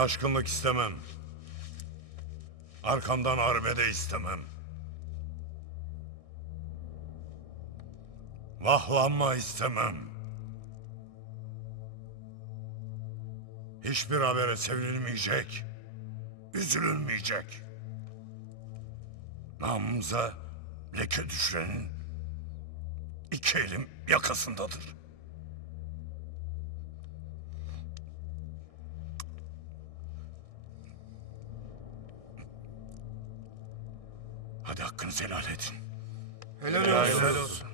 Taşkınlık istemem. Arkamdan arbede istemem. Vahlanma istemem. Hiçbir habere sevinilmeyecek, üzülünmeyecek. Namımıza leke düşürenin iki elim yakasındadır. Hadi hakkınızı helal edin. Helal olsun.